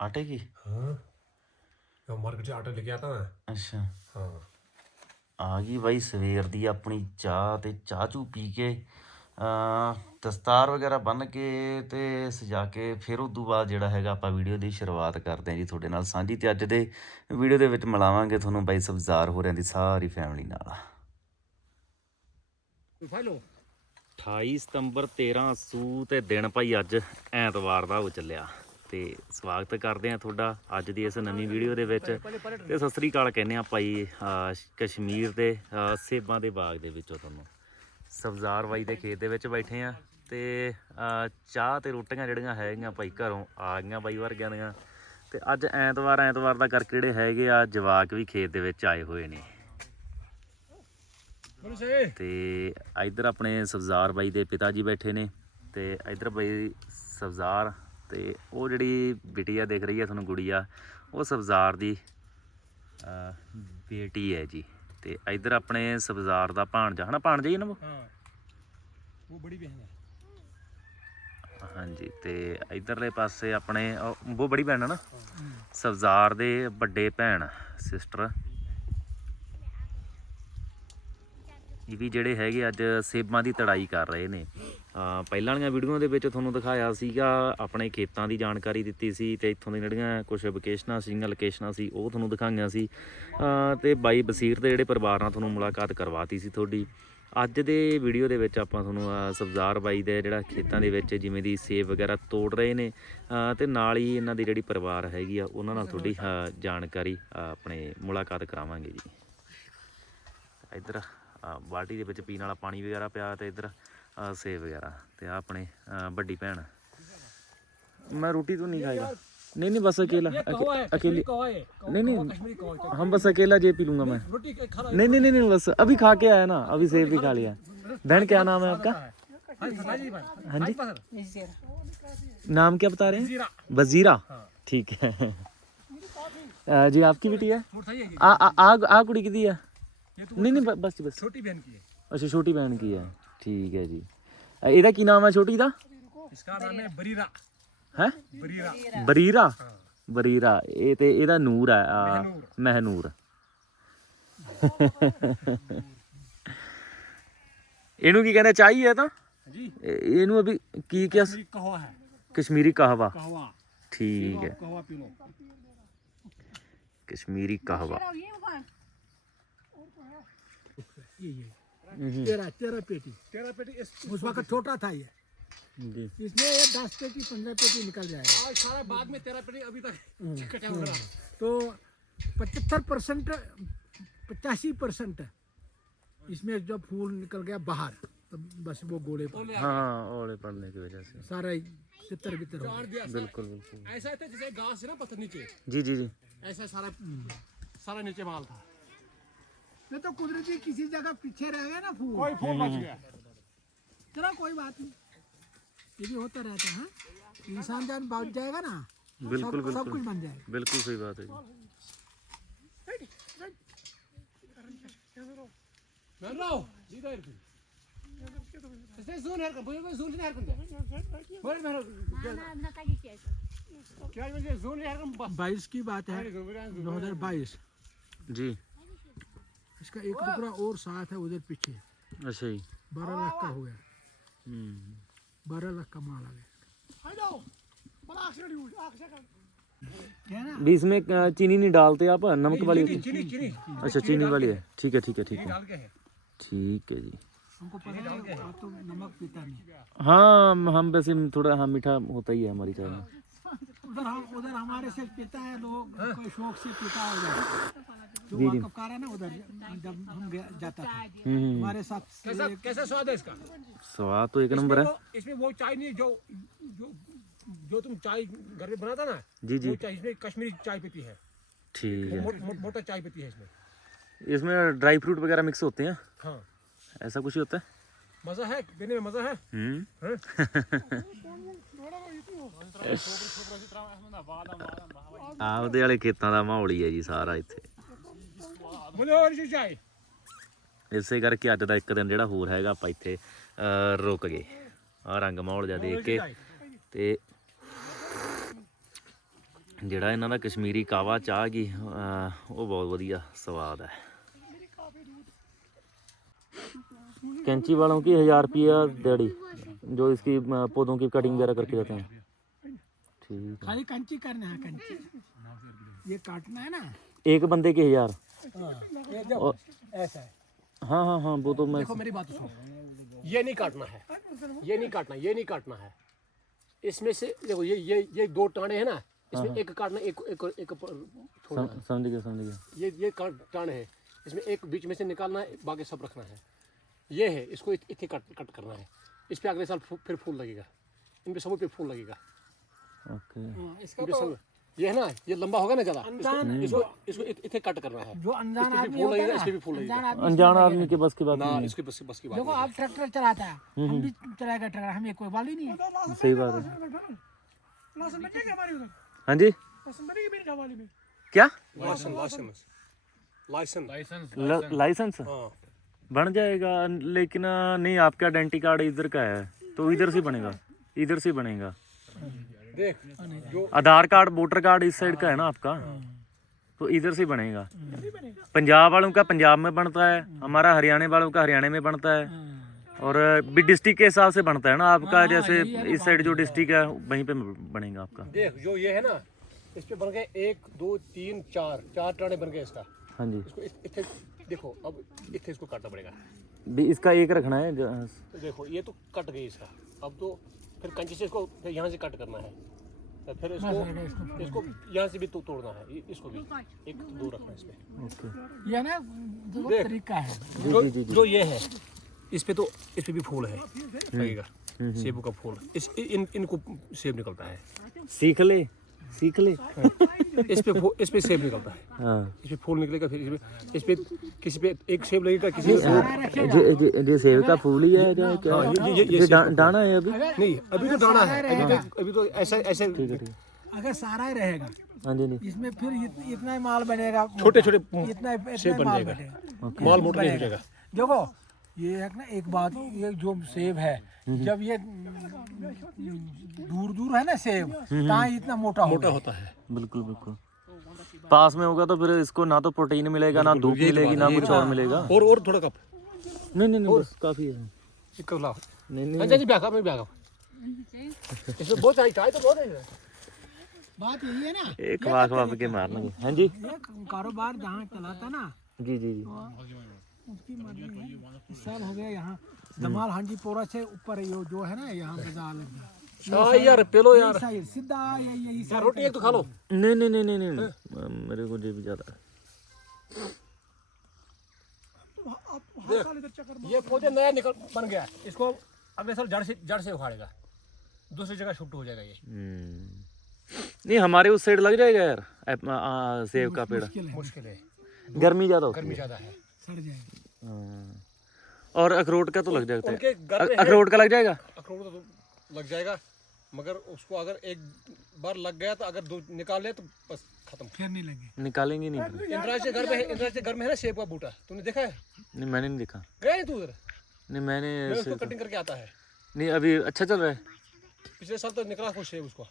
आटे की हाँ मैं मार्केट से आटा लेके आता ना ਅੱਛਾ हाँ ਆ ਗਈ ਬਾਈ ਸਵੇਰ ਦੀ ਆਪਣੀ ਚਾਹ ਤੇ ਚਾਹ ਚੂ ਪੀ ਕੇ ਅ ਦਸਤਾਰ ਵਗੈਰਾ ਬੰਨ ਕੇ ਤੇ ਸਜਾ ਕੇ ਫਿਰ ਉਸ ਤੋਂ ਬਾਅਦ ਜਿਹੜਾ ਹੈਗਾ ਆਪਾਂ ਵੀਡੀਓ ਦੀ ਸ਼ੁਰੂਆਤ ਕਰਦੇ ਹਾਂ ਜੀ ਤੁਹਾਡੇ ਨਾਲ ਸਾਂਝੀ ਤੇ ਅੱਜ ਦੇ ਵੀਡੀਓ ਦੇ ਵਿੱਚ ਮਿਲਾਵਾਂਗੇ ਤੁਹਾਨੂੰ ਬਾਈ ਸਬਜ਼ਾਰ ਹੋ ਰਿਆਂ ਦੀ ਸਾਰੀ ਫੈਮਿਲੀ ਨਾਲ हेलो 28 ਸਤੰਬਰ 13 ਸੂ ਤੇ ਦਿਨ ਭਾਈ ਅੱਜ ਐਤਵਾਰ ਦਾ ਹੋ ਚੱਲਿਆ ਤੇ ਸਵਾਗਤ ਕਰਦੇ ਆ ਤੁਹਾਡਾ ਅੱਜ ਦੀ ਇਸ ਨਵੀਂ ਵੀਡੀਓ ਦੇ ਵਿੱਚ। ਤੇ ਸਤਿ ਸ੍ਰੀ ਅਕਾਲ ਕਹਿੰਦੇ ਆ ਭਾਈ ਕਸ਼ਮੀਰ ਦੇ ਸੇਬਾਂ ਦੇ ਬਾਗ ਦੇ ਵਿੱਚੋਂ ਤੁਹਾਨੂੰ। ਸਬਜ਼ਾਰ ਬਾਈ ਦੇ ਖੇਤ ਦੇ ਵਿੱਚ ਬੈਠੇ ਆ ਤੇ ਚਾਹ ਤੇ ਰੋਟੀਆਂ ਜਿਹੜੀਆਂ ਹੈਗੀਆਂ ਭਾਈ ਘਰੋਂ ਆ ਗਈਆਂ ਬਾਈ ਵਰਗਿਆਂ ਦੀਆਂ। ਤੇ ਅੱਜ ਐਤਵਾਰ ਐਤਵਾਰ ਦਾ ਕਰਕੇ ਜਿਹੜੇ ਹੈਗੇ ਆ, ਜਵਾਕ ਵੀ ਖੇਤ ਦੇ ਵਿੱਚ ਆਏ ਹੋਏ ਨੇ। ਤੇ ਇੱਧਰ ਆਪਣੇ ਸਬਜ਼ਾਰ ਬਾਈ ਦੇ ਪਿਤਾ ਜੀ ਬੈਠੇ ਨੇ ਤੇ ਇੱਧਰ ਬਾਈ ਸਬਜ਼ਾਰ ਤੇ ਉਹ ਜਿਹੜੀ ਬਿਟੀਆ ਦਿਖ ਰਹੀ ਹੈ ਤੁਹਾਨੂੰ ਗੁੜੀਆ ਉਹ ਸਬਜ਼ਾਰ ਦੀ ਬੇਟੀ ਹੈ ਜੀ। ਤੇ ਇਧਰ ਆਪਣੇ ਸਬਜ਼ਾਰ ਦਾ ਭਾਣਜਾ ਹਨਾ ਭਾਣਜਾ ਹੀ ਨਾ ਉਹ? ਹਾਂ। ਉਹ ਬੜੀ ਬਹਿਣ ਹੈ। ਹਾਂਜੀ ਤੇ ਇਧਰਲੇ ਪਾਸੇ ਆਪਣੇ ਉਹ ਬੜੀ ਭੈਣ ਹੈ ਨਾ? ਸਬਜ਼ਾਰ ਦੇ ਵੱਡੇ ਭੈਣ ਸਿਸਟਰ। ਇਹ ਵੀ ਜਿਹੜੇ ਹੈਗੇ ਅੱਜ ਸੇਬਾਂ ਦੀ ਤੜਾਈ ਕਰ ਰਹੇ ਨੇ। ਪਹਿਲਾਂ ਵਾਲੀਆਂ ਵੀਡੀਓ ਦੇ ਵਿੱਚ ਤੁਹਾਨੂੰ ਦਿਖਾਇਆ ਸੀਗਾ ਆਪਣੇ ਖੇਤਾਂ ਦੀ ਜਾਣਕਾਰੀ ਦਿੱਤੀ ਸੀ ਤੇ ਇੱਥੋਂ ਦੀਆਂ ਜਿਹੜੀਆਂ ਕੁਝ ਲੋਕੇਸ਼ਨਾਂ ਸੀਗੀਆਂ ਲੋਕੇਸ਼ਨਾਂ ਸੀ ਉਹ ਤੁਹਾਨੂੰ ਦਿਖਾਈਆਂ ਸੀ। ਅਹ ਤੇ ਬਾਈ ਬਸੀਰ ਦੇ ਜਿਹੜੇ ਪਰਿਵਾਰ ਨਾਲ ਤੁਹਾਨੂੰ ਮੁਲਾਕਾਤ ਕਰਵਾਤੀ ਸੀ ਤੁਹਾਡੀ। ਅੱਜ ਦੇ ਵੀਡੀਓ ਦੇ ਵਿੱਚ ਆਪਾਂ ਤੁਹਾਨੂੰ ਅਹ, ਸਬਜ਼ਾਰ ਬਾਈ ਦੇ ਜਿਹੜਾ ਖੇਤਾਂ ਦੇ ਵਿੱਚ ਜਿਵੇਂ ਦੀ ਸੇਬ ਵਗੈਰਾ ਤੋੜ ਰਹੇ ਨੇ ਅਹ, ਤੇ ਨਾਲ ਹੀ ਇਹਨਾਂ ਦੀ ਜਿਹੜੀ ਪਰਿਵਾਰ ਹੈਗੀ ਆ ਉਹਨਾਂ ਨਾਲ ਤੁਹਾਡੀ ਜਾਣਕਾਰੀ ਆਪਣੇ ਮੁਲਾਕਾਤ ਕਰਾਵਾਂਗੇ ਜੀ। ਇੱਧਰ ਬਾਲਟੀ ਦੇ ਵਿੱਚ ਪੀਣ ਵਾਲਾ ਪਾਣੀ ਵਗੈਰਾ ਪਿਆ ਤੇ ਇੱਧਰ ਅਹ, ਸੇਬ ਵਗੈਰਾ ਤੇ ਆ ਆਪਣੇ ਅਹ, ਵੱਡੀ ਭੈਣ ਮੈਂ ਰੋਟੀ तो नहीं खाएगा नहीं नहीं बस अकेला कौवा है अके- अकेली कौवा है कौवा- नहीं, नहीं। कौवा कश्मीरी कौवा है हम बस अकेला जे पी लूंगा मैं रोटी खाना नहीं नहीं नहीं नहीं बस अभी खा के आया ना अभी सेब भी खा लिया बहन क्या नाम है आपका हाँ जी भाई हाँ जी जी नाम क्या बता रहे हैं जीरा वजीरा हाँ ठीक है अ, जी आपकी बेटी है थोड़ा सा ये है। आ आ आ, आ कुड़ी की दी है ये तो नहीं नहीं ब- बस बस छोटी बहन की है ਅੱਛਾ ਛੋਟੀ ਭੈਣ ਕੀ ਹੈ ਠੀਕ ਹੈ ਜੀ ਅ, ਇਹਦਾ ਕੀ ਨਾਮ ਹੈ ਛੋਟੀ ਦਾ इसका नाम है बरीरा ਹੈ बरीरा ਬਰੀਰਾ हाँ ਬਰੀਰਾ ਇਹ ਤੇ ਇਹਦਾ ਨੂਰ ਹੈ ਅ, ਮਹਿਨੂਰ ਇਹਨੂੰ ਕੀ ਕਹਿੰਦੇ ਚਾਹੀ ਹੈ ਤਾਂ जी ਇਹ- ਇਹਨੂੰ ਅਭੀ ਕੀ ਕਿਹਾ कश्मीरी कौवा है ਕਸ਼ਮੀਰੀ kahwa कहवा ਠੀਕ ਹੈ कहवा पी लो ਕਸ਼ਮੀਰੀ kahwa ये ये तेरह तेरह पेटी। तेरा पेटी इस उस वक्त छोटा था ये। इसमें ये दस पेटी पंद्रह पेटी निकल जाएगा। आज सारा बाद में तेरा पेटी अभी तक कटा हुआ तो पचहत्तर परसेंट पचासी परसेंट इसमें जब फूल निकल गया बाहर तो बस वो गोले पर। हाँ ओले पड़ने की वजह से। सारा तितर बितर हो बिल्कुल बिल्कुल। ऐसा था जैसे घास है ना पत्थर नीचे? जी जी जी। ऐसा सारा सारा नीचे माल था। ये तो कुदरती किसी जगह पीछे रह गया ना फूल। कोई फूल बच गया। चलो कोई बात नहीं। ये भी होता रहता है। हाँ? इंसान जान बच जाएगा ना बिल्कुल सब, सब कुछ बन जाएगा। बिल्कुल सही बात है बाईस की बात है दो हज़ार बाईस। जी। इसका एक टुकड़ा और साथ है उधर पीछे। अच्छा जी। बारह लाख का हो गया। हम्म। बारह लाख का माल आ गया। इसमें अ, चीनी नहीं डालते आप? नमक वाली चीनी चीनी है अच्छा चीनी वाली है। ठीक है ठीक है ठीक है। है। ठीक है जी। हमको पता है तो नमक पीता नहीं हाँ। हम- हम वैसे थोड़ा हाँ मीठा होता ही है हमारी चाय में उधर हम उधर हमारे से पीता है लोग कोई शौक से पीता है उधर जो। वाकफ कार है ना उधर जब हम गया- जाता था। हम्म हमारे साथ कैसा कैसा स्वाद है इसका? स्वाद तो एक नंबर है। इसमें वो चाय नहीं जो जो जो तुम चाय घर में बनाता ना जी जी। चाय इसमें कश्मीरी चाय पीती है। ठीक है। मोटा चाय पीती है इसमें। इसमें ड्राई फ्रूट वगैरह मिक्स होते हैं। हाँ। ऐसा कुछ ही होता है? मज़ा है? पीने में मज़ा है? हम्म। हैं? ਆਪਦੇ ਵਾਲੇ ਖੇਤਾਂ ਦਾ ਮਾਹੌਲ ਹੀ ਹੈ ਜੀ ਸਾਰਾ ਇੱਥੇ बोले और जी चाय ਇਸੇ ਕਰਕੇ ਅੱਜ ਦਾ ਇੱਕ ਦਿਨ ਜਿਹੜਾ ਹੋਰ ਹੈਗਾ ਆਪਾਂ ਇੱਥੇ ਅਹ, ਰੁਕ ਗਏ ਆ ਰੰਗ ਮਾਹੌਲ ਜਿਹਾ ਦੇਖ ਕੇ ਤੇ ਜਿਹੜਾ ਇਹਨਾਂ ਦਾ ਕਸ਼ਮੀਰੀ ਕਾਵਾ ਚਾਹ ਕੀ ਅਹ, ਉਹ ਬਹੁਤ ਵਧੀਆ ਸਵਾਦ ਹੈ कैंची वालों की हजार रुपया दिहाड़ी जो इसकी अ, पौधों की कटिंग वगैरह करके जाते हैं ठीक है खाली कंची करना है कंची। ये काटना है ना? एक बंदे के हज़ार। हाँ, ऐसा है। हाँ हाँ हाँ वो तो मैं देखो मेरी बात सुनो। ये नहीं काटना है। ये नहीं काटना ये नहीं काटना है। इसमें से देखो ये ये ये दो टाने हैं ना। इसमें एक काटना एक एक एक समझ गया समझ गया। ये ये काट टाने है। इसमें एक बीच में से निकालना है बाकी सब रखना है। ये है इसको इत- इतने कट कट करना है। इस पे अगले साल फिर फूल लगेगा। इन पे सब पे फूल लगेगा। ओके। हाँ, इसका तो ये है ना ये लंबा होगा ना ज़्यादा। इसको इसको इत- इतने कट करना है। जो अनजान आदमी फूल होता है लगेगा, ना इसपे भी फूल लगेगा। अनजान आदमी के बस की बात नहीं इसके बस बस की बात देखो नहीं है। आप ट्रैक्टर चलाता है हम भी चलाएगा ट्रैक्टर हमें कोई बाल ही नहीं है। है सही बात है। हाँ जी। क्या? लाइसेंस लाइसेंस लाइसेंस लाइसेंस हाँ। बन जाएगा लेकिन नहीं आपका आइडेंटिटी कार्ड इधर का है तो इधर से बनेगा। इधर से बनेगा। देख। आधार कार्ड वोटर कार्ड इस साइड का है ना आपका? तो इधर से बनेगा। पंजाब वालों का पंजाब में बनता है हमारा हरियाणा वालों का हरियाणा में बनता है। और भी डिस्ट्रिक्ट के हिसाब से बनता है ना आपका जैसे इस साइड जो डिस्ट्रिक्ट है वहीं पे बनेगा आपका। देख जो ये है ना इस पे बन गए एक दो तीन चार चार टाने बन गए इसका। हाँ जी। इसको इस- इत्थे देखो अब इतने इसको काटना पड़ेगा। भी इसका एक रखना है तो देखो ये तो कट गई इसका। अब तो फिर कंची से इसको फिर यहाँ से कट करना है। तो फिर इसको इसको यहाँ से भी तो तोड़ना है। इसको भी। एक दो रखना है इसमें ये ना तरीका है। जो ये है इस पे तो इस पे भी फूल है। लगेगा। सेबू का फूल। इस इन इनको सेब निकलता है। सीख ले सीख ले। इस पे इस पे सेब निकलता है। हाँ। इस पे फूल निकलेगा फिर इस पे इस पे किसी पे एक सेब लगेगा किसी पे जे, जे सेब का फूल ही है जो क्या? हाँ, ये- ये- ये ये दाना है अभी? नहीं अभी तो दाना है अभी तो अभी तो ऐसा ऐसे ठीक है ठीक है। अगर सारा ही रहेगा हाँ जी जी इसमें फिर इतना ही माल बनेगा छोटे छोटे इतना इतना सेब बन माल जाएगा। बनेगा। माल मोटा नहीं हो जाएगा। देखो ये है ना एक बात ये जो सेब है जब ये दूर दूर है ना सेब कहाँ इतना मोटा मोटा होता है। बिल्कुल बिल्कुल। पास में होगा तो फिर इसको ना तो प्रोटीन मिलेगा ना धूप मिलेगी ना कुछ और मिलेगा। और और थोड़ा कप। नहीं नहीं नहीं बस काफ़ी है। एक कप लाओ। नहीं नहीं। अंजा जी ब्यागा मैं ब्यागा इसमें बहुत चाहिए चाय तो बहुत है। बात यही है ना। एक खवा खवा के मारना। हाँ जी। कारोबार जहाँ चलाता ना जी जी जी। उसकी मर्ज़ी है। इस साल हो गया यहाँ। दमाल हांजी पोरा से ऊपर ये जो है ना यहाँ बाज़ार लग गया। हाँ यार पेलो यार। सीधा यही यही यार रोटी एक तो खा लो। नहीं नहीं नहीं नहीं नहीं मेरे को जे भी ज़्यादा है। ये पौधे नया निकल बन गया इसको अगले साल जड़ से जड़ से उखाड़ेगा। दूसरी जगह शिफ्ट हो जाएगा ये। हम्म। नहीं हमारे उस साइड लग जाएगा यार सेब का पेड़। मुश्किल है। गर्मी ज़्यादा गर्मी ज़्यादा है। सड़ जाएगा। हाँ। और अखरोट का तो लग जाता है। अखरोट का लग जाएगा? अखरोट तो लग जाएगा मगर उसको अगर एक बार लग गया तो अगर दो निकाल ले तो बस खत्म। फिर नहीं लगे निकालेंगे नहीं इंद्राज के घर में है इंद्राज के घर में है ना सेब का बूटा? तूने देखा है? नहीं मैंने नहीं देखा। गया नहीं तू उधर? नहीं मैंने उसको कटिंग करके आता है। नहीं अभी अच्छा चल रहा है। पिछले साल तो निकला कुछ सेब उसको।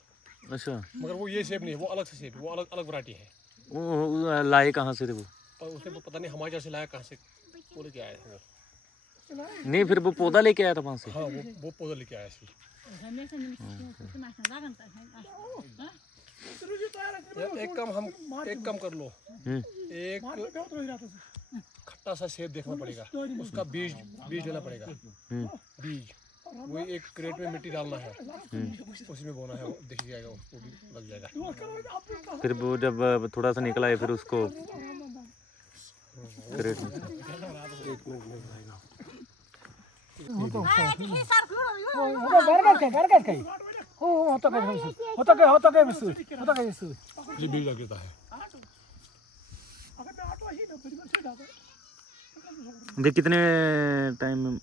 अच्छा। मगर वो ये सेब नहीं है वो अलग से सेब वो अलग अलग वरायटी है। वो लाए कहाँ से थे वो? और उसने तो पता नहीं हमारे जैसे लाया कहाँ से? वो लेके आया है नहीं फिर वो पौधा लेके आया था वहाँ से? हाँ वो वो पौधा लेके आया यार, एक काम हम एक काम कर लो। हम्म, एक खट्टा सा सेब देखना पड़ेगा। उसका बीज बीज लेना पड़ेगा। हम्म, बीज। वो एक क्रेट में मिट्टी डालना है। उसी में बोना है। वो दिख जाएगा वो भी लग जाएगा। फिर वो जब थोड़ा सा निकला है फिर उसको कितने टाइम में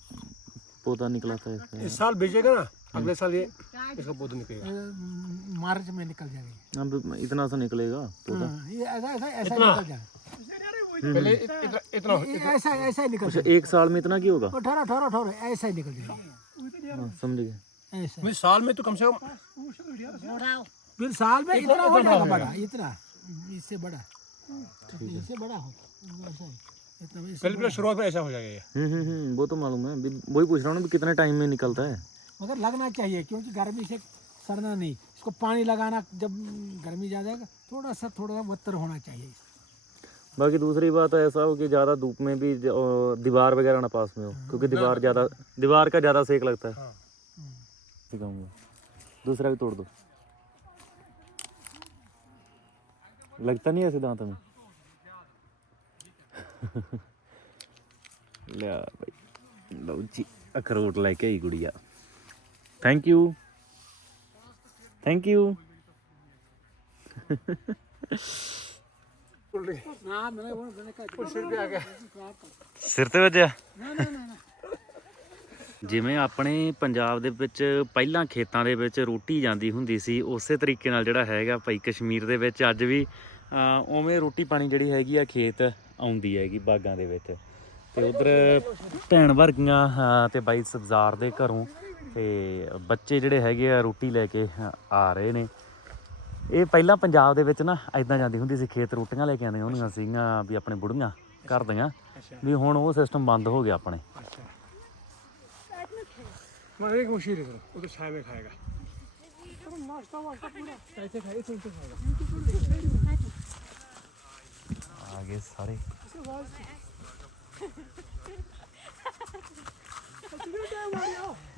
पौधा निकला था इसका इस साल बीजेगा ना अगले साल ये इसका पौधा निकलेगा। मार्च में निकल जाएगा अब इतना सा निकलेगा पौधा? हाँ, ये ऐसा ऐसा ऐसा निकल जाए पहले इतना इतना ऐसा ऐसा ही निकल अच्छा एक साल में इतना की होगा? ऐसा ही निकल जाएगा। हाँ, समझ गए ऐसा। साल में तो कम से कम फिर साल में इतना हो जाएगा बड़ा इतना। इससे बड़ा। इससे बड़ा ही। पहले पहले शुरुआत में ऐसा हो जाएगा ये। हम्म हम्म हम्म वो तो मालूम है। वही पूछ रहा हूँ कितने टाइम में निकलता है? मगर लगना चाहिए क्योंकि गर्मी से सड़ना नहीं। इसको पानी लगाना जब गर्मी ज़्यादा थोड़ा सा थोड़ा सा वत्तर होना चाहिए बाकी दूसरी बात ऐसा हो कि ज़्यादा धूप में भी दीवार वगैरह ना पास में हो हम्म। क्योंकि दीवार ज़्यादा दीवार का ज़्यादा सेक लगता है। हाँ। हम्म। कहूँगा दूसरा भी तोड़ दो। लगता नहीं ऐसे दांत में ले भाई लो जी अखरोट लेके आई गुड़िया। थैंक यू थैंक यू ਸਿਰ ਤੇ ਆ ਵੱਜਿਆ? ਜਿਵੇਂ ਆਪਣੇ ਪੰਜਾਬ ਦੇ ਵਿੱਚ ਪਹਿਲਾਂ ਖੇਤਾਂ ਦੇ ਵਿੱਚ ਰੋਟੀ ਜਾਂਦੀ ਹੁੰਦੀ ਸੀ, ਉਸੇ ਤਰੀਕੇ ਨਾਲ ਜਿਹੜਾ ਹੈਗਾ ਭਾਈ ਕਸ਼ਮੀਰ ਦੇ ਵਿੱਚ ਅੱਜ ਵੀ ਉਵੇਂ ਰੋਟੀ ਪਾਣੀ ਜਿਹੜੀ ਹੈਗੀ ਆ ਖੇਤ ਆਉਂਦੀ ਹੈਗੀ ਬਾਗਾਂ ਦੇ ਵਿੱਚ। ਤੇ ਉਧਰ ਭੈਣ ਵਰਗੀਆਂ ਤੇ ਬਾਈ ਸਬਜ਼ਾਰ ਦੇ ਘਰੋਂ ਤੇ ਬੱਚੇ ਜਿਹੜੇ ਹੈਗੇ ਆ ਰੋਟੀ ਲੈ ਕੇ ਆ ਰਹੇ ਨੇ। ਇਹ ਪਹਿਲਾਂ ਪੰਜਾਬ ਦੇ ਵਿੱਚ ਨਾ ਐਦਾਂ ਜਾਂਦੀ ਹੁੰਦੀ ਸੀ ਖੇਤ ਰੋਟੀਆਂ ਲੈ ਕੇ ਆਉਂਦੀਆਂ ਹੁੰਦੀਆਂ ਸੀਗੀਆਂ ਵੀ ਆਪਣੇ ਬੁੜੀਆਂ ਕਰਦੀਆਂ ਵੀ ਹੁਣ ਉਹ ਸਿਸਟਮ ਬੰਦ ਹੋ ਗਿਆ ਆਪਣੇ। ਮੈਂ ਸਾਰੇ।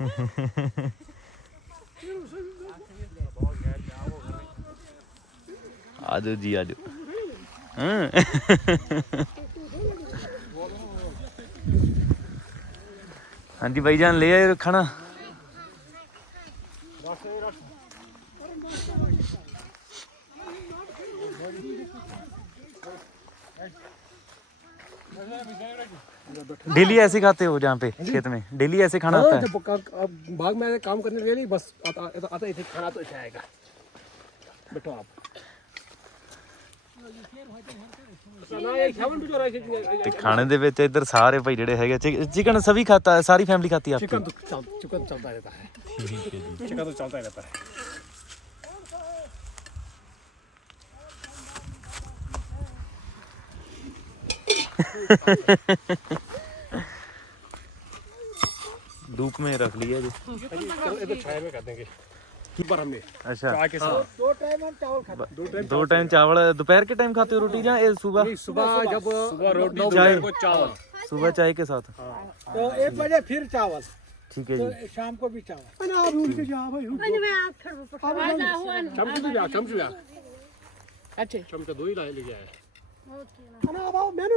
ਆਜੋ ਜੀ ਆਜੋ ਹਾਂ ਹਾਂਜੀ ਭਾਈ ਜਾਨ ਲੈ ਆਏ ਖਾਣਾ डेली ऐसे खाते हो जहाँ पे खेत में डेली ऐसे खाना होता है जब का- अब बाग में काम करने के लिए बस आता आता आता ऐसे खाना तो ऐसे आएगा बैठो आप ना ये खावन भी जो रहा है ਤੇ ਖਾਣੇ ਦੇ ਵਿੱਚ ਇੱਧਰ ਸਾਰੇ ਭਾਈ ਜਿਹੜੇ ਹੈਗੇ ਚਿਕਨ ਸਭੀ ਖਾਤਾ ਹੈ ਸਾਰੀ फैमिली खाती है आपकी चिकन तो चल, चिकन चलता रहता है चिकन तो चलता ही रहता है धूप में रख लिया जी इधर छाया में कर देंगे हमने अच्छा। चाय के साथ। दो टाइम हम चावल खाते दो टाइम दो टाइम चावल। दोपहर के टाइम खाते हो रोटी या सुबह? सुबह जब सुबह रोटी चाय। को चावल। सुबह चाय के साथ। तो एक बजे फिर चावल। ठीक है तो जी। शाम को भी चावल। आप उठ के जाओ भाई चमच भी आ चमच भी अच्छे। चमचा दो ही लाए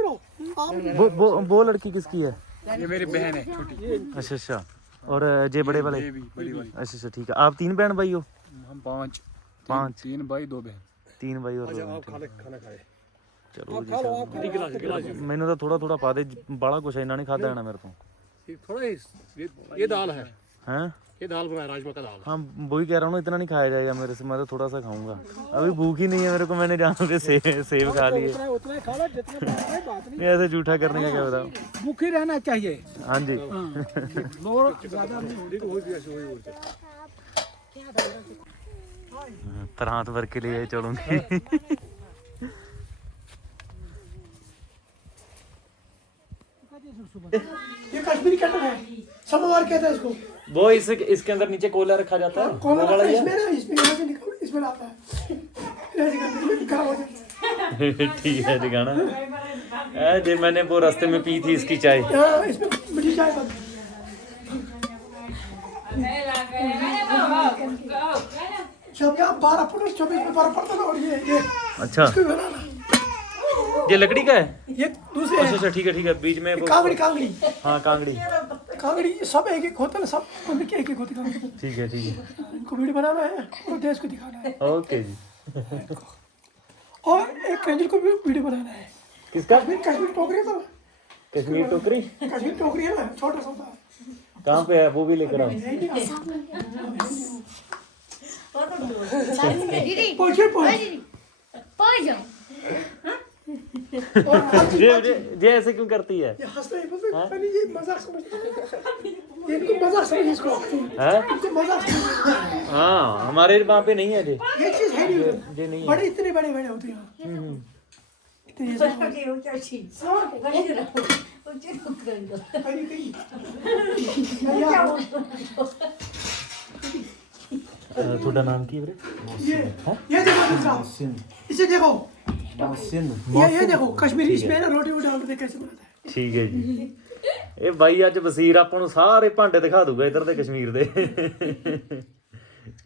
लो आप वो वो वो लड़की किसकी है? ये मेरी बहन है छोटी। अच्छा अच्छा। और जे बड़े वाले भी बड़ी वाली अच्छा अच्छा ठीक है आप तीन बहन भाई हो हम पांच पांच तीन भाई दो बहन तीन भाई और दो बहन। खाना खाना खाए ਚਲੋ ਜੀ खा लो आप खा लो गिलास गिलास ਮੈਨੂੰ ਤਾਂ ਥੋੜਾ ਥੋੜਾ ਪਾ ਦੇ ਬਾਲਾ ਕੁਛ ਇਹਨਾਂ ਨੇ ਖਾਦਾ ਜਾਣਾ ਮੇਰੇ ਤੋਂ ये थोड़ा ही ये, ये दाल है हैं ये दाल बनाया राजमा का दाल। हाँ वही कह रहा हूँ इतना नहीं खाया जाएगा मेरे से मैं तो थोड़ा सा खाऊँगा। अभी भूख ही नहीं है मेरे को मैंने जहाँ पे से, सेब खा लिए उतना उतना ही खा लो जितना खाना है, बात नहीं। नहीं ऐसे झूठा करने का क्या बताऊँ? भूखी रहना चाहिए। हाँ जी। बोलते प्रांत भर के लिए चलूँगी ये कश्मीरी कटल है। समोवर कहते हैं इसको। वो इस इसके अंदर नीचे कोला रखा जाता है। कौन आता है इसमें ना इसमें यहाँ से निकल इसमें लाता है। हो है। ठीक है ए, जी मैंने वो रास्ते में पी थी इसकी चाय। है ये अच्छा। ये लकड़ी का है? ये दूसरे अच्छा अच्छा ठीक है ठीक है बीच में वो कांगड़ी कांगड़ी। हाँ कांगड़ी। कांगड़ी सब एक एक होता है ना सब उनमें एक एक होती कांगड़ी ठीक है ठीक है। इनको वीडियो बनाना है और देश को दिखाना है। ओके जी। और एक कंजर को भी वीडियो बनाना है। किसका? कश्मीर कश्मीर टोकरी है कश्मीर टोकरी? कश्मीर टोकरी है ना छोटा सा होता है कहाँ पे है? वो भी लेकर आओ। दीदी पहुँचे पहुँच। पहुँच। जाओ। और ये ऐसे क्यों करती है? ये हाँ? ये मज़ाक मज़ाक इसको। हाँ? हाँ, हमारे वहाँ पे नहीं है ये ये चीज़ है नहीं नहीं बड़े इतने बड़े बड़े होते हैं। हम्म, हम्म। थोड़ा नाम की ये ये देखो इसे देखो। ये ये देखो कश्मीरी इसमें ना रोटी वोटी डालते कैसे बनाता है ਠੀਕ ਹੈ ਜੀ ਇਹ ਬਾਈ ਅੱਜ ਵਸੀਰ ਆਪਾਂ ਨੂੰ ਸਾਰੇ ਭਾਂਡੇ ਦਿਖਾ ਦੂਗਾ ਇਧਰ ਦੇ ਕਸ਼ਮੀਰ ਦੇ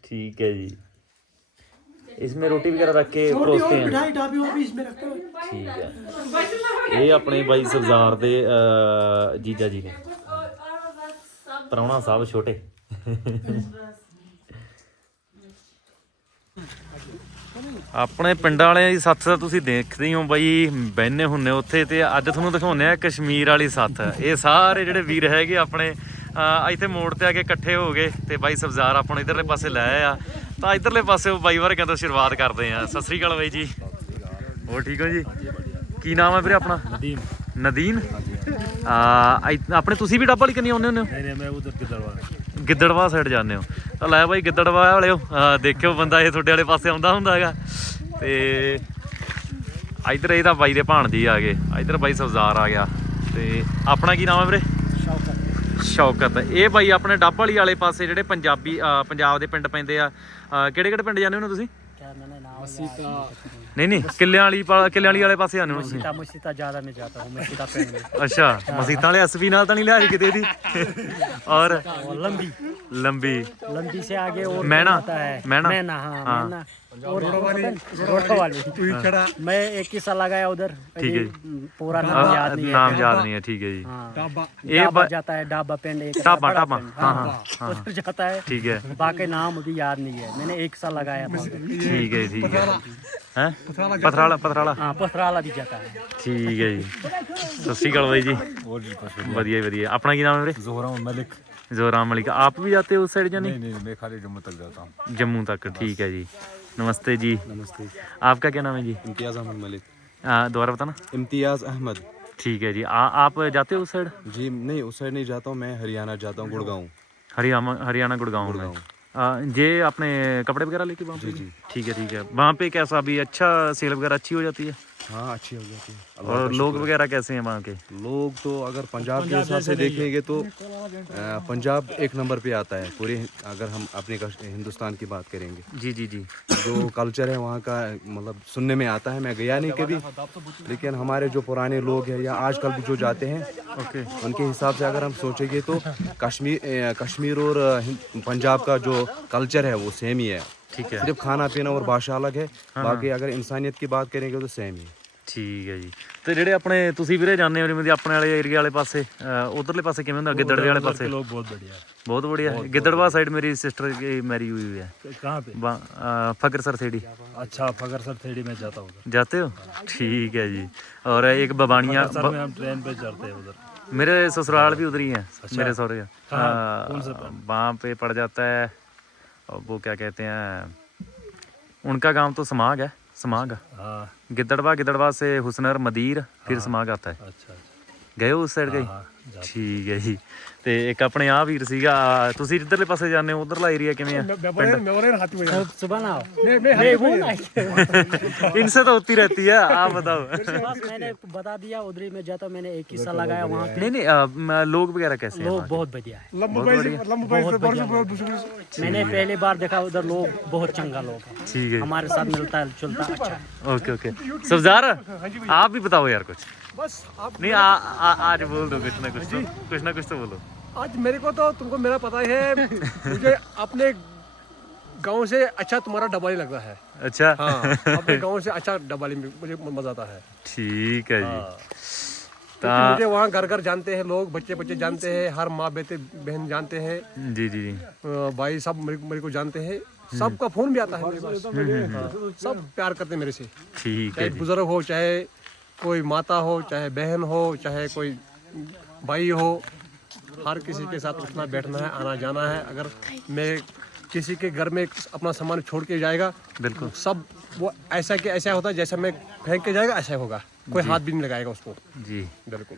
ਠੀਕ ਹੈ ਜੀ इसमें रोटी वगैरह रख के रोटी परोसते और हैं मिठाई डाबी वो भी इसमें रखते हैं ਠੀਕ ਹੈ ਇਹ ਆਪਣੇ ਬਾਈ ਸਰਦਾਰ ਦੇ ਅਹ, ਜੀਜਾ ਜੀ ਨੇ ਪ੍ਰਾਹੁਣਾ ਸਾਹਿਬ ਛੋਟੇ ਆਪਣੇ ਪਿੰਡਾਂ ਵਾਲੇ ਦੀ ਸੱਥ ਤਾਂ ਤੁਸੀਂ ਦੇਖਦੇ ਹੋ ਬਾਈ ਬੈਨੇ ਹੁੰਨੇ ਉੱਥੇ ਤੇ ਅੱਜ ਤੁਹਾਨੂੰ ਦਿਖਾਉਂਦੇ ਆ ਕਸ਼ਮੀਰ ਵਾਲੀ ਸੱਥ। ਇਹ ਸਾਰੇ ਜਿਹੜੇ ਵੀਰ ਹੈਗੇ ਆਪਣੇ ਇੱਥੇ ਮੋੜ ਤੇ ਆ ਕੇ ਇਕੱਠੇ ਹੋ ਗਏ ਤੇ ਬਾਈ ਸਬਜ਼ਾਰ ਆਪਾਂ ਨੂੰ ਇਧਰਲੇ ਪਾਸੇ ਲੈ ਆ ਤਾਂ ਇਧਰਲੇ ਪਾਸੇ ਉਹ ਬਾਈ ਵਰਗਾਂ ਤੋਂ ਸ਼ੁਰੂਆਤ ਕਰਦੇ ਆ ਸਤਿ ਸ੍ਰੀ ਅਕਾਲ ਬਾਈ ਜੀ। ਹੋਰ ਠੀਕ ਹੋ ਜੀ? ਕੀ ਨਾਮ ਹੈ ਵੀਰੇ ਆਪਣਾ? ਨਦੀਮ। ਨਦੀਨ ਆ ਆਪਣੇ ਤੁਸੀਂ ਵੀ ਡੱਬ ਵਾਲੀ ਕਿੰਨੀ ਆਉਂਦੇ ਹੁੰਦੇ ਹੋ? ਨਹੀਂ ਨਹੀਂ ਮੈਂ ਉਧਰ ਕਿੱਦਾਂ ਵਾਲਾ। ਗਿੱਦੜਵਾ ਸਾਈਡ ਜਾਂਦੇ ਹੋ। ਤਾਂ ਲੈ ਬਾਈ ਗਿੱਦੜਵਾ ਵਾਲਿਓ ਆ, ਦੇਖਿਓ ਬੰਦਾ ਇਹ ਤੁਹਾਡੇ ਵਾਲੇ ਪਾਸੇ ਆਉਂਦਾ ਹੁੰਦਾ ਹੈਗਾ। ਤੇ ਇਧਰ ਇਹ ਤਾਂ ਬਾਈ ਦੇ ਭਾਣਜੀ ਆ ਗਏ। ਇਧਰ ਬਾਈ ਸਬਜ਼ਾਰ ਆ ਗਿਆ। ਤੇ ਆਪਣਾ ਕੀ ਨਾਮ ਹੈ ਵੀਰੇ? ਸ਼ੌਕਤ। ਇਹ ਬਾਈ ਆਪਣੇ ਡੱਬ ਵਾਲੀ ਵਾਲੇ ਪਾਸੇ ਜਿਹੜੇ ਪੰਜਾਬੀ ਪੰਜਾਬ ਦੇ ਪਿੰਡ ਪੈਂਦੇ ਆ। ਕਿਹੜੇ ਕਿਹੜੇ ਪਿੰਡ ਜਾਂਦੇ ਹੋ ਤੁਸੀਂ? ਨਹੀਂ ਨਹੀਂ ਕਿੱਲਿਆਂ ਵਾਲੀ ਪਾ- ਕਿੱਲਿਆਂ ਵਾਲੀ ਵਾਲੇ ਪਾਸੇ ਜਾਂਦੇ ਹੋ ਤੁਸੀਂ सीता मैं सीता ज्यादा नहीं जाता हूँ मैं सीता पेड़ में ਅੱਛਾ ਮਸੀਤਾਂ ਵਾਲੇ ਐਸਪੀ ਨਾਲ ਤਾਂ ਨਹੀਂ ਲਿਆ ਕਿਤੇ ਦੀ ਔਰ और लंबी ਲੰਬੀ लंबी से आगे और मैना? आता है मैना? मैना हाँ हाँ। मैना और रोड वाली हाँ। मैं एक ही साल लगाया उधर ठीक है। पूरा नाम हाँ, याद नहीं है। नाम याद नहीं है ठीक है जी। हाँ। ये जाता है डाबा पेंड डाबा डाबा। उधर जाता है। ठीक है। बाकी नाम अभी याद नहीं है। मैंने एक साल लगाया ठीक है ठीक है। पथराला। पथराला हाँ। पथराला भी जाता है। ठीक है जी। सत भाई जी। वधिया वधिया अपना की नाम है जोहराम मलिक जोहराम मलिक आप भी जाते हो उस साइड जाने नहीं नहीं मैं खाली जम्मू तक जाता हूँ जम्मू तक ठीक है जी नमस्ते जी। नमस्ते। आपका क्या नाम है जी? इम्तियाज़ अहमद मलिक। दोबारा बताना। इम्तियाज़ अहमद। ठीक है जी। आ, आप जाते हो उस साइड? जी नहीं उस साइड नहीं जाता हूँ मैं हरियाणा जाता हूँ गुड़गांव। हरियाणा हरियाणा गुड़गांव में। आ, ये अपने कपड़े वगैरह लेके वहाँ पे जी, जी। ठीक है ठीक है। वहाँ पे कैसा अभी अच्छा सेल वगैरह अच्छी हो जाती है? हाँ अच्छी हो जाती है। और लोग वगैरह कैसे हैं वहाँ के? लोग तो अगर पंजाब के हिसाब से देखेंगे तो पंजाब एक नंबर पे आता है। पूरे अगर हम अपने हिंदुस्तान की बात करेंगे। जी जी जी। जो कल्चर है वहाँ का मतलब सुनने में आता है। मैं गया नहीं कभी। लेकिन हमारे जो पुराने लोग हैं या आजकल भी जो जाते हैं ओके। उनके हिसाब से अगर हम सोचेंगे तो कश्मीर कश्मीर और पंजाब का जो कल्चर है वो सेम ही है। ठीक है। सिर्फ़ खाना पीना और भाषा अलग है। बाकी अगर इंसानियत की बात करेंगे तो सेम ही है। ਠੀਕ ਹੈ ਜੀ ਤੇ ਜਿਹੜੇ ਆਪਣੇ ਤੁਸੀਂ ਵੀਰੇ ਜਾਂਦੇ ਹੋ ਜਿਵੇਂ ਦੀ ਆਪਣੇ ਵਾਲੇ ਏਰੀਆ ਵਾਲੇ ਪਾਸੇ ਉਧਰਲੇ ਪਾਸੇ ਕਿਵੇਂ ਹੁੰਦਾ ਗਿੱਦੜਵੇ ਵਾਲੇ ਪਾਸੇ लोग बहुत बढ़िया है ਬਹੁਤ ਵਧੀਆ ਹੈ ਗਿੱਦੜਵਾ ਸਾਈਡ ਮੇਰੀ ਸਿਸਟਰ की मैरी हुई हुई है कहाँ पे बा- अ, फकर सर थेड़ी अच्छा फगर सर थेड़ी में जाता हूँ उधर जाते हो ठीक है जी और एक बबानिया सर में हम ट्रेन पे चढ़ते हैं उधर मेरे ससुराल भी उधर ही है मेरे सौरे कहाँ? कौन सा वहाँ पे पड़ जाता है और वो क्या कहते हैं उनका गांव तो समाग है समाग हाँ गिद्दड़वा गिद्दड़वा से हुसनर मदीर फिर हाँ, समाग आता है अच्छा गए हो उस साइड गई ਠੀਕ ਹੈ ਜੀ ਤੇ ਇੱਕ ਆਪਣੇ ਆ ਵੀਰ ਸੀਗਾ ਤੁਸੀਂ ਜਿੱਧਰਲੇ ਪਾਸੇ ਜਾਂਦੇ ਹੋ ਉਧਰਲਾ ਏਰੀਆ ਕਿਵੇਂ ਆ सब सुबह ना इनसे तो होती रहती है आप बताओ बस मैंने बता दिया उधर ही में जाता हूँ, मैंने एक ही साल लगाया वहाँ पे नहीं नहीं अ, म, लोग वगैरह कैसे हैं लोग वहाँ के? बहुत बढ़िया है बहुत बढ़िया बहुत बढ़िया लोग। मैंने पहली बार देखा उधर लोग बहुत चंगा लोग है ठीक है हमारे साथ मिलता है चलता है अच्छा है ओके ओके सब्जार आप भी बताओ यार कुछ बस आप नहीं आ, आ, आज बोल दो कुछ ना कुछ तो कुछ ना कुछ तो बोलो। आज मेरे को तो तुमको मेरा पता ही है मुझे अपने गाँव से अच्छा तुम्हारा डबाली लगता है। अच्छा? हाँ अपने गाँव से अच्छा डबाली मुझे मज़ा आता है। ठीक है जी। क्योंकि मुझे वहाँ घर घर जानते हैं लोग बच्चे बच्चे जानते हैं हर माँ बेटे बहन जानते हैं। जी जी जी। भाई सब मेरे मेरे को जानते हैं। सबका फ़ोन भी आता है मेरे पास। हाँ, सब प्यार करते हैं मेरे से। ठीक है बुज़ुर्ग हो चाहे कोई माता हो चाहे बहन हो चाहे कोई भाई हो हर किसी के साथ उठना बैठना है आना जाना है। अगर मैं किसी के घर में अपना सामान छोड़ के जाएगा बिल्कुल। सब वो ऐसा कि ऐसा होता है जैसा मैं फेंक के जाएगा ऐसा होगा। कोई हाथ भी नहीं लगाएगा उसको। जी। बिल्कुल।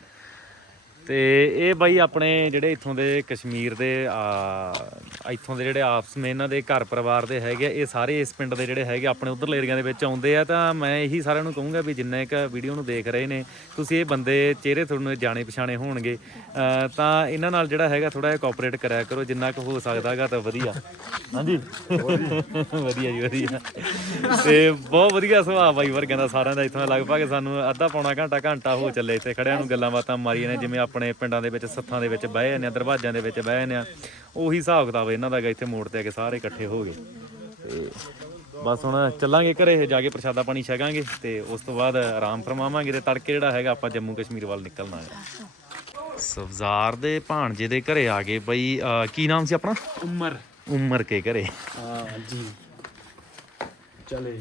ਤੇ ਇਹ ਬਾਈ ਆਪਣੇ ਜਿਹੜੇ ਇੱਥੋਂ ਦੇ ਕਸ਼ਮੀਰ ਦੇ ਆ ਇੱਥੋਂ ਦੇ ਜਿਹੜੇ ਆਪਸ ਵਿੱਚ ਇਹਨਾਂ ਦੇ ਘਰ ਪਰਿਵਾਰ ਦੇ ਹੈਗੇ ਆ, ਇਹ ਸਾਰੇ ਇਸ ਪਿੰਡ ਦੇ ਜਿਹੜੇ ਹੈਗੇ ਆਪਣੇ ਉਧਰਲੇ ਏਰੀਆ ਦੇ ਵਿੱਚ ਆਉਂਦੇ ਆ ਤਾਂ ਮੈਂ ਇਹੀ ਸਾਰਿਆਂ ਨੂੰ ਕਹੂੰਗਾ ਵੀ ਜਿੰਨੇ ਕ ਵੀਡੀਓ ਨੂੰ ਦੇਖ ਰਹੇ ਨੇ ਤੁਸੀਂ ਇਹ ਬੰਦੇ ਚਿਹਰੇ ਤੁਹਾਨੂੰ ਜਾਣੇ ਪਛਾਣੇ ਹੋਣਗੇ। ਤਾਂ ਇਹਨਾਂ ਨਾਲ ਜਿਹੜਾ ਹੈਗਾ ਥੋੜਾ ਜਿਹਾ ਕੋਆਪਰੇਟ ਕਰਿਆ ਕਰੋ ਜਿੰਨਾ ਕੁ ਹੋ ਸਕਦਾਗਾ ਤਾਂ ਵਧੀਆ। ਹਾਂਜੀ? ਵਧੀਆ ਜੀ ਵਧੀਆ। ਤੇ ਬਹੁਤ ਵਧੀਆ ਸੁਭਾਅ ਬਾਈ ਵਰਗਿਆਂ ਦਾ ਸਾਰਿਆਂ ਦਾ ਇੱਥੋਂ ਲਗਭਗ ਸਾਨੂੰ ਅੱਧਾ ਪੌਣਾ ਘੰਟਾ ਘੰਟਾ ਹੋ ਚੱਲੇ ਇੱਥੇ ਖੜਿਆਂ ਨੂੰ ਗੱਲਾਂ ਬਾਤਾਂ ਮਾਰੀਆਂ ਨੇ ਜਿਵੇਂ ਆਪਣੇ ਪਿੰਡਾਂ ਦੇ ਵਿੱਚ ਸੱਥਾਂ ਦੇ ਵਿੱਚ ਬਹਿ ਜਾਂਦੇ ਆ ਦਰਵਾਜ਼ਿਆਂ ਦੇ ਵਿੱਚ ਬਹਿ ਜਾਂਦੇ ਆ। ਉਹੀ ਹਿਸਾਬ ਕਿਤਾਬ ਇਹਨਾਂ ਦਾ ਹੈਗਾ ਇੱਥੇ ਮੋੜ ਤੇ ਆ ਕੇ ਸਾਰੇ ਇਕੱਠੇ ਹੋ ਗਏ। ਬਸ ਹੁਣ ਚੱਲਾਂਗੇ ਘਰੇ ਜਾ ਕੇ ਪ੍ਰਸ਼ਾਦਾ ਪਾਣੀ ਛਕਾਂਗੇ ਤੇ ਉਸ ਤੋਂ ਬਾਅਦ ਆਰਾਮ ਫਰਮਾਵਾਂਗੇ ਤੇ ਤੜਕੇ ਜਿਹੜਾ ਹੈਗਾ ਆਪਾਂ ਜੰਮੂ ਕਸ਼ਮੀਰ ਵੱਲ ਨਿਕਲਣਾ ਹੈ। ਸਬਜ਼ਾਰ ਦੇ ਭਾਣਜੇ ਦੇ ਘਰੇ ਆ ਗਏ ਬਈ ਕੀ ਨਾਮ ਸੀ ਆਪਣਾ? ਉਮਰ। ਉਮਰ ਕੇ ਘਰੇ। ਹਾਂ ਜੀ। ਚਲੇ।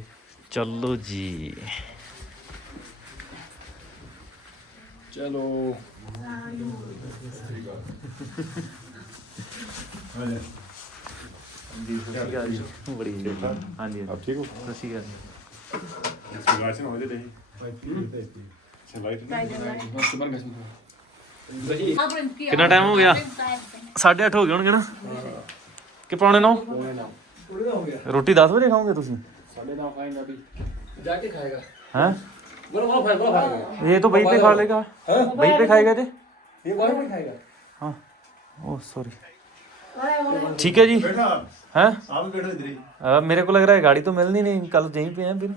ਚਲੋ ਜੀ। ਚਲੋ। ਹਾਂਜੀ। ਜੀ। ਹੋ? ਕਿੰਨਾ ਟਾਈਮ ਹੋ ਗਿਆ? 8:30 ਹੋ ਗਏ ਹੋਣਗੇ ਨਾ? ਕਿ ਪੌਣੇ 9 ਰੋਟੀ 10 ਵਜੇ ਖਾਓਗੇ ਤੁਸੀਂ? ਸਾਡੇ ਨਾਲ ਖਾਏਗਾ ਜਾ ਕੇ ਖਾਏਗਾ। ਹੈ? ਇਹ ਤਾਂ ਬਈ ਤੇ ਖਾ ਲੇਗਾ ਬਈ ਤੇ ਖਾਏਗਾ ਜੇ? ਇਹ ਕੋਈ ਨਹੀਂ ਖਾਏਗਾ। हाँ ओ सॉरी ठीक है जी हैं आप भी बैठो इधर ही अ, मेरे को लग रहा है गाड़ी तो मिलनी नहीं कल यहीं पे हैं फिर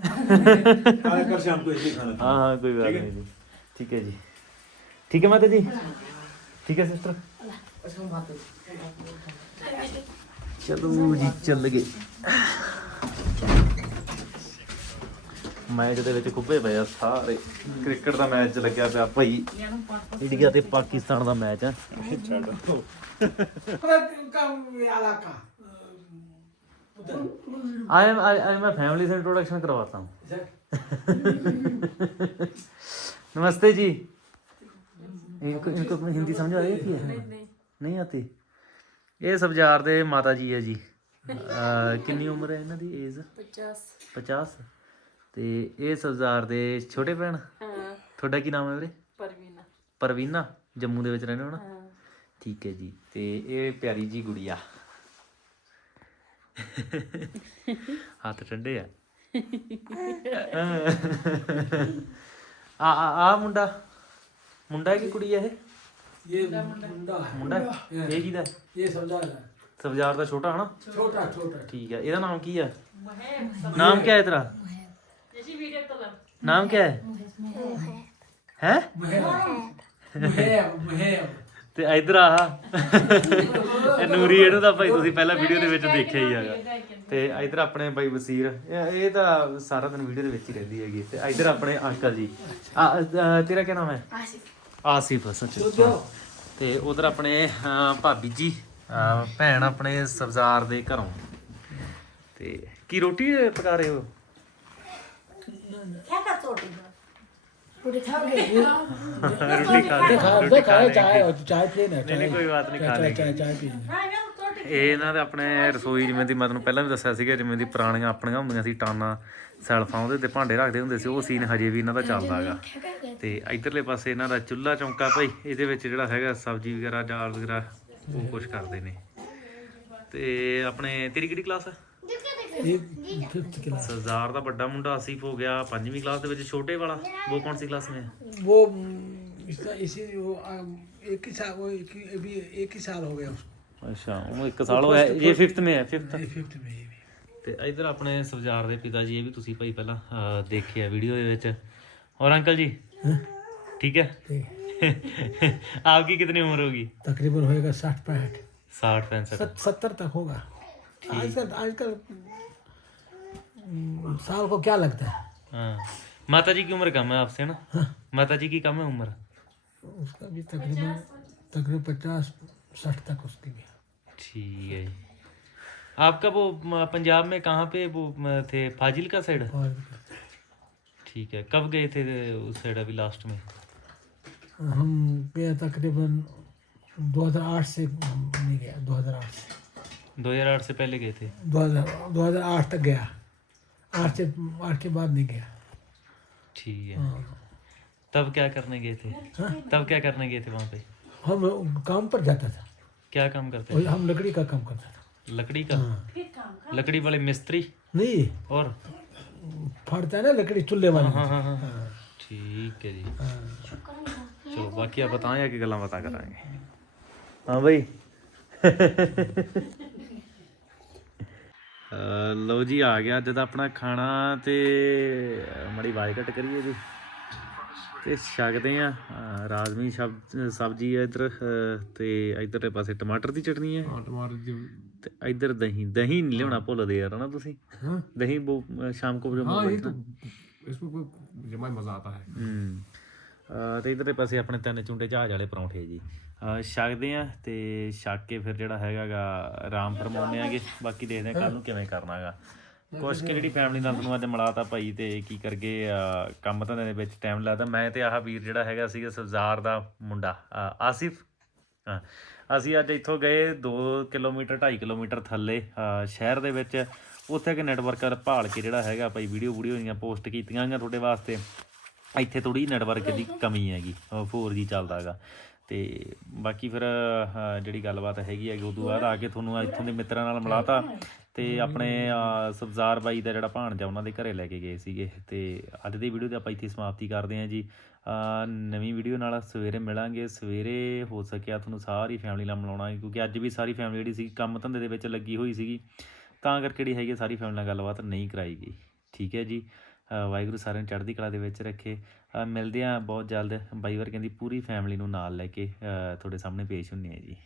आज कल शाम को इसी खाना हाँ हाँ कोई बात नहीं जी ठीक है जी ठीक है माता जी ठीक है सिस्टर चलो जी चल गए ਮੈਚ ਦੇ ਵਿੱਚ ਖੁੱਬੇ ਪਏ ਆ ਸਾਰੇ ਕ੍ਰਿਕਟ ਦਾ ਮੈਚ ਲੱਗਿਆ ਪਿਆ ਭਾਈ ਇੰਡੀਆ ਤੇ ਪਾਕਿਸਤਾਨ ਦਾ ਮੈਚ ਹੈ इलाका आई एम आई मैं फैमिली से इंट्रोडक्शन करवाता हूँ नमस्ते जी इनको इनको अपनी हिंदी समझ आ रही है नहीं नहीं आती ਇਹ ਸਬਜ਼ਾਰ ਦੇ ਮਾਤਾ ਜੀ ਹੈ ਜੀ ਅਹ ਕਿੰਨੀ ਉਮਰ ਹੈ ਇਹਨਾਂ ਦੀ ਏਜ 50 50 ਤੇ ਇਹ ਸਬਜ਼ਾਰ ਦੇ ਛੋਟੇ ਭੈਣ ਹਾਂ ਤੁਹਾਡਾ ਕੀ ਨਾਮ ਹੈ ਵੀਰੇ ਪਰਵੀਨਾ ਪਰਵੀਨਾ ਜੰਮੂ ਦੇ ਵਿੱਚ ਰਹਿੰਦੇ ਹੋ ਨਾ ਠੀਕ ਹੈ ਜੀ ਤੇ ਇਹ ਪਿਆਰੀ ਜੀ ਗੁੜੀਆ ਹੱਥ ਠੰਡੇ ਆ ਆ ਆ ਆ ਮੁੰਡਾ ਮੁੰਡਾ ਹੈ ਕਿ ਕੁੜੀ ਹੈ ਇਹ ये मुंडा है ਮੁੰਡਾ ਹੈ? ਇਹ ਕਿਹਦਾ ਹੈ? ये समझा है ਸਬਜ਼ਾਰ ਦਾ ਛੋਟਾ ਹਨਾ छोटा छोटा ਠੀਕ ਹੈ ਇਹਦਾ ਨਾਮ ਕੀ ਹੈ ਨਾਮ ਕੀ ਹੈ ਤੇਰਾ ਨਾਮ ਕੀ ਹੈ ਹੈ मुहेब मुहेब ਤੇ ਇਧਰ ਆ ਇਹ ਨੂਰੀ ਇਹਨੂੰ ਤਾਂ ਭਾਈ ਤੁਸੀਂ ਪਹਿਲਾਂ ਵੀਡੀਓ ਦੇ ਵਿੱਚ ਦੇਖਿਆ ਹੀ ਹੈਗਾ ਤੇ ਇਧਰ ਆਪਣੇ ਬਾਈ ਵਸੀਰ ਇਹ ਇਹ ਤਾਂ ਸਾਰਾ ਦਿਨ ਵੀਡੀਓ ਦੇ ਵਿੱਚ ਹੀ ਰਹਿੰਦੀ ਹੈਗੀ ਤੇ ਇਧਰ ਆਪਣੇ ਅੰਕਲ ਜੀ ਆ ਅ, ਤੇਰਾ ਕੀ ਨਾਮ ਹੈ ਆਸਿਫ ਸੱਚ ਤੇ ਉਧਰ ਆਪਣੇ ਅ, ਭਾਬੀ ਜੀ ਅ, ਭੈਣ ਆਪਣੇ ਸਬਜ਼ਾਰ ਦੇ ਘਰੋਂ ਤੇ ਕੀ ਰੋਟੀ ਪਕਾ ਰਹੇ ਹੋ रोटी खा ले रोटी खा ले चाय चाय पी ना नहीं नहीं कोई बात नहीं खा चाय लेंगे चाय चाय पी ਇਹ ਇਹਨਾਂ ਦੇ ਆਪਣੇ ਰਸੋਈ ਜਿਵੇਂ ਦੀ ਮੈਂ ਤੁਹਾਨੂੰ ਪਹਿਲਾਂ ਵੀ ਦੱਸਿਆ ਸੀਗਾ ਜਿਵੇਂ ਦੀ ਪੁਰਾਣੀਆਂ ਆਪਣੀਆਂ ਹੁੰਦੀਆਂ ਸੀ ਟਾਨਾ ਸੈਲਫਾਂ ਉਹਦੇ ਤੇ ਭਾਂਡੇ ਰੱਖਦੇ ਹੁੰਦੇ ਸੀ ਉਹ ਸੀਨ ਹਜੇ ਵੀ ਇਹਨਾਂ ਦਾ ਚੱਲਦਾ ਹੈਗਾ ਤੇ ਇਧਰਲੇ ਪਾਸੇ ਇਹਨਾਂ ਦਾ ਚੁੱਲ੍ਹਾ ਚੌਂਕਾ ਭਾਈ ਇਹਦੇ ਵਿੱਚ ਜਿਹੜਾ ਹੈਗਾ ਸਬਜ਼ੀ ਵਗੈਰਾ ਦਾਲ ਵਗੈਰਾ ਉਹ ਕੁਝ ਕਰਦੇ ਨੇ ਤੇ ਆਪਣੇ ਤੇਰੀ ਕਿਹੜੀ ਕਲਾਸ ਹੈ फिफ्थ क्लास ਸਰਦਾਰ ਦਾ ਵੱਡਾ ਮੁੰਡਾ ਆਸਿਫ ਹੋ ਗਿਆ ਪੰਜਵੀਂ ਕਲਾਸ ਦੇ ਵਿੱਚ ਛੋਟੇ ਵਾਲਾ ਉਹ ਕੌਣ ਸੀ ਕਲਾਸ में वो इसका इसी वो आ, एक ही साल वो एक ही अभी एक ही साल हो गया उसको ਅੱਛਾ ਉਹਨੂੰ 1 ਸਾਲ ਹੋਇਆ ਇਹ 5th में है 5th फिफ्थ में ये भी ਤੇ ਇਧਰ ਆਪਣੇ ਸਬਜ਼ਾਰ ਦੇ ਪਿਤਾ ਜੀ ਇਹ ਵੀ ਤੁਸੀਂ ਭਾਈ ਪਹਿਲਾਂ ਅਹ, ਦੇਖਿਆ ਵੀਡੀਓ ਦੇ ਵਿੱਚ और अंकल जी ठीक है आपकी कितनी उम्र होगी तकरीबन होएगा साठ पैंठ साठ पैंसठ सत- सत्तर तक होगा आजकल आजकल हम्म, साल को क्या लगता है? हाँ। माता जी की उम्र कम है आपसे ना? माता जी की कम है उम्र? उसका भी तकरीबन तकरीबन पचास साठ तक उसकी भी ठीक है। आपका वो पंजाब में कहाँ पे वो थे? फाजिल का साइड ठीक है। कब गए थे उस साइड अभी लास्ट में? हम गए तकरीबन 2008 से नहीं गया 2008 से। 2008 से पहले गए थे? 2000 2008 तक गया। आठ से आठ के बाद नहीं गया। ठीक है। हाँ। तब क्या करने गए थे? हा? तब क्या करने गए थे वहाँ पे? हम काम पर जाता था। क्या काम करते थे? हम लकड़ी का काम करता था। लकड़ी का? हाँ। लकड़ी वाले मिस्त्री? नहीं। और? फाड़ता है ना लकड़ी चूल्हे वाले। हाँ हाँ हाँ, हाँ।, हाँ। ठीक है जी। चलो बाकी आप बताएँ कि गलत बता कर आएँगे हाँ भाई। ਲਓ ਜੀ ਆ ਗਿਆ ਜਦ ਆਪਣਾ ਖਾਣਾ ਤੇ ਮੜੀ ਆਵਾਜ਼ ਘਟ ਕਰੀਏ ਜੀ। ਤੇ ਛਕਦੇ ਆ ਰਾਜਮੀ ਸਬਜ਼ੀ ਹੈ ਇਧਰ ਤੇ ਇਧਰਲੇ ਪਾਸੇ ਟਮਾਟਰ ਦੀ ਚਟਨੀ ਹੈ। ਟਮਾਟਰ ਤੇ ਇਧਰ ਦਹੀਂ ਦਹੀਂ ਨਹੀਂ ਲਿਆਉਣਾ ਭੁੱਲਦੇ ਯਾਰ ਨਾ ਤੁਸੀਂ? ਦਹੀਂ ਸ਼ਾਮ ਕੋ ਬਜੋ ਹਾਂ ਇਹ ਤਾਂ ਇਸ ਨੂੰ ਜਮਾਈ ਮਜ਼ਾ ਆਤਾ ਹੈ। ਹੂੰ। ਤੇ ਇਧਰਲੇ ਪਾਸੇ ਆਪਣੇ ਤਿੰਨ ਚੁੰਡੇ ਚਾਹ ਵਾਲੇ ਪਰੌਂਠੇ ਜੀ। ਛਕਦੇ ਆ ਤੇ ਛਕ ਕੇ ਫਿਰ ਜਿਹੜਾ ਹੈਗਾਗਾ ਆਰਾਮ ਫਰਮਾਉਂਦੇ ਆਗੇ। ਬਾਕੀ ਦੇਖਦੇ ਆ ਕੱਲ ਨੂੰ ਕਿਵੇਂ ਕਰਨਾਗਾ। ਕੁਛ ਕਿ ਜਿਹੜੀ ਫੈਮਿਲੀ ਨਾਲ ਤੁਹਾਨੂੰ ਅੱਜ ਮਿਲਾਤਾ ਭਾਈ ਤੇ ਕੀ ਕਰਗੇ ਕੰਮ ਧੰਦੇ ਦੇ ਵਿੱਚ ਟਾਈਮ ਲੱਗਦਾ। ਮੈਂ ਤੇ ਆਹ ਵੀਰ ਜਿਹੜਾ ਹੈਗਾ ਸੀਗਾ ਸਰਜ਼ਾਰ ਦਾ ਮੁੰਡਾ ਆਸਿਫ। ਅਸੀਂ ਅੱਜ ਇੱਥੋਂ ਗਏ 2 ਕਿਲੋਮੀਟਰ 2.5 ਕਿਲੋਮੀਟਰ ਥੱਲੇ ਸ਼ਹਿਰ ਦੇ ਵਿੱਚ। ਉੱਥੇ ਕਿ ਨੈਟਵਰਕ ਭਾਲ ਕੇ ਜਿਹੜਾ ਹੈਗਾ ਭਾਈ ਵੀਡੀਓ ਵੀਡੀਓ ਦੀਆਂ ਪੋਸਟ ਕੀਤੀਆਂ ਗੀਆਂ ਤੁਹਾਡੇ ਵਾਸਤੇ। ਇੱਥੇ ਥੋੜੀ ਨੈਟਵਰਕ ਦੀ ਕਮੀ ਹੈਗੀ 4G ਚੱਲਦਾ ਹੈਗਾ। ਤੇ ਬਾਕੀ ਫਿਰ ਜਿਹੜੀ ਗੱਲਬਾਤ ਹੈਗੀ ਹੈ ਹੈਗੀ ਉਦੋਂ ਬਾਅਦ ਆ ਕੇ ਤੁਹਾਨੂੰ ਇੱਥੋਂ ਦੇ ਮਿੱਤਰਾਂ ਨਾਲ ਮਿਲਾਤਾ ਤੇ ਆਪਣੇ ਸਬਜ਼ਾਰ ਬਾਈ ਦਾ ਜਿਹੜਾ ਭਾਣਜਾ ਉਹਨਾਂ ਦੇ ਘਰੇ ਲੈ ਕੇ ਗਏ ਸੀਗੇ। ਤੇ ਅੱਜ ਦੀ ਵੀਡੀਓ ਤੇ ਆਪਾਂ ਇੱਥੇ ਸਮਾਪਤੀ ਕਰਦੇ ਹਾਂ ਜੀ। ਨਵੀਂ ਵੀਡੀਓ ਨਾਲ ਸਵੇਰੇ ਮਿਲਾਂਗੇ। ਸਵੇਰੇ ਹੋ ਸਕਿਆ ਤੁਹਾਨੂੰ ਸਾਰੀ ਫੈਮਿਲੀ ਨਾਲ ਮਿਲਾਉਣਾ ਕਿਉਂਕਿ ਅੱਜ ਵੀ ਸਾਰੀ ਫੈਮਿਲੀ ਜਿਹੜੀ ਸੀ ਕੰਮ ਧੰਦੇ ਦੇ ਵਿੱਚ ਲੱਗੀ ਹੋਈ ਸੀਗੀ। ਤਾਂ ਕਰਕੇ ਜਿਹੜੀ ਹੈਗੀ ਹੈ, ਸਾਰੀ ਫੈਮਿਲੀ ਨਾਲ ਗੱਲਬਾਤ ਨਹੀਂ ਕਰਾਈ ਗਈ। ਠੀਕ ਹੈ ਜੀ। ਵਾਹਿਗੁਰੂ ਸਾਰਿਆਂ ਨੂੰ ਚੜ੍ਹਦੀ ਕਲਾ ਦੇ ਵਿੱਚ ਰੱਖੇ। ਮਿਲਦੇ ਆ ਬਹੁਤ ਜਲਦ। ਬਾਈ ਵਾਰ ਕਹਿੰਦੀ ਪੂਰੀ ਫੈਮਿਲੀ ਨੂੰ ਨਾਲ ਲੈ ਕੇ ਤੁਹਾਡੇ ਸਾਹਮਣੇ ਪੇਸ਼ ਹੁੰਨੇ ਆ ਜੀ।